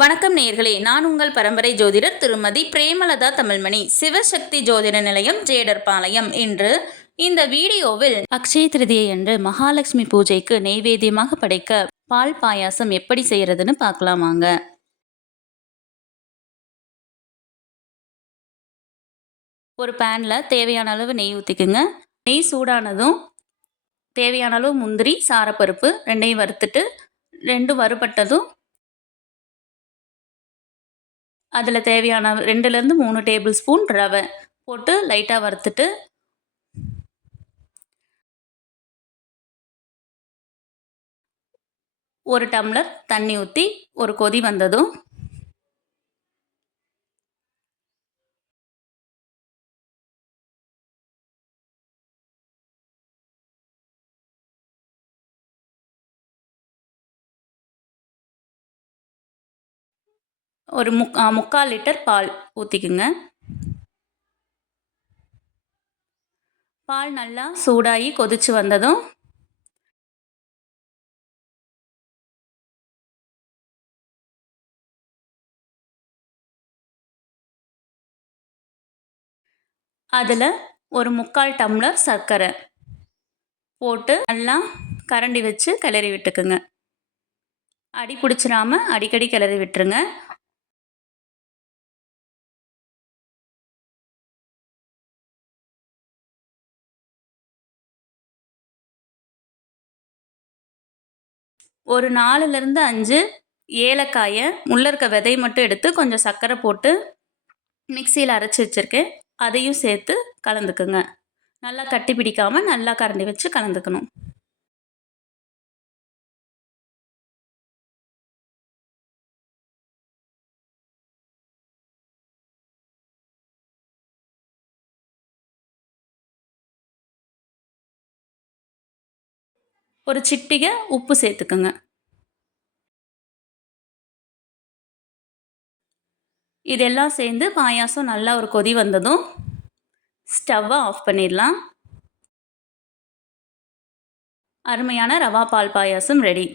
வணக்கம் நேயர்களே, நான் உங்கள் பரம்பரை ஜோதிடர் திருமதி பிரேமலதா தமிழ்மணி, சிவசக்தி ஜோதிட நிலையம், ஜேடர்பாளையம். இன்று இந்த வீடியோவில் அக்ஷய திருதியை அன்று மகாலட்சுமி பூஜைக்கு நெய்வேத்தியமாக படைக்க பால் பாயாசம் எப்படி செய்யறதுன்னு பார்க்கலாம் வாங்க. ஒரு பேனில் தேவையான அளவு நெய் ஊற்றிக்குங்க. நெய் சூடானதும் தேவையான அளவு முந்திரி, சாரப்பருப்பு ரெண்டையும் வறுத்துட்டு, ரெண்டும் வறுபட்டதும் அதில் தேவையான 2லேருந்து 3 டேபிள் ஸ்பூன் ரவை போட்டு லைட்டாக வறுத்துட்டு, ஒரு டம்ளர் தண்ணி ஊற்றி ஒரு கொதி வந்ததும் ஒரு 3/4 லிட்டர் பால் ஊற்றிக்குங்க. பால் நல்லா சூடாகி கொதிச்சு வந்ததும் அதில் ஒரு 3/4 டம்ளர் சர்க்கரை போட்டு நல்லா கரண்டி வச்சு கிளறி விட்டுக்குங்க. அடி பிடிச்சிடாம அடிக்கடி கிளறி விட்டுருங்க. ஒரு 4லேருந்து 5 ஏலக்காயை உள்ள இருக்க விதை மட்டும் எடுத்து கொஞ்சம் சர்க்கரை போட்டு மிக்சியில் அரைச்சி வச்சுருக்கேன், அதையும் சேர்த்து கலந்துக்குங்க. நல்லா கட்டி பிடிக்காமல் நல்லா கரண்டி வச்சு கலந்துக்கணும். ஒரு சிட்டிகை உப்பு சேர்த்துக்குங்க. இதெல்லாம் சேர்ந்து பாயாசம் நல்லா ஒரு கொதி வந்ததும் ஸ்டவ்வை ஆஃப் பண்ணிடலாம். அருமையான ரவா பால் பாயாசம் ரெடி.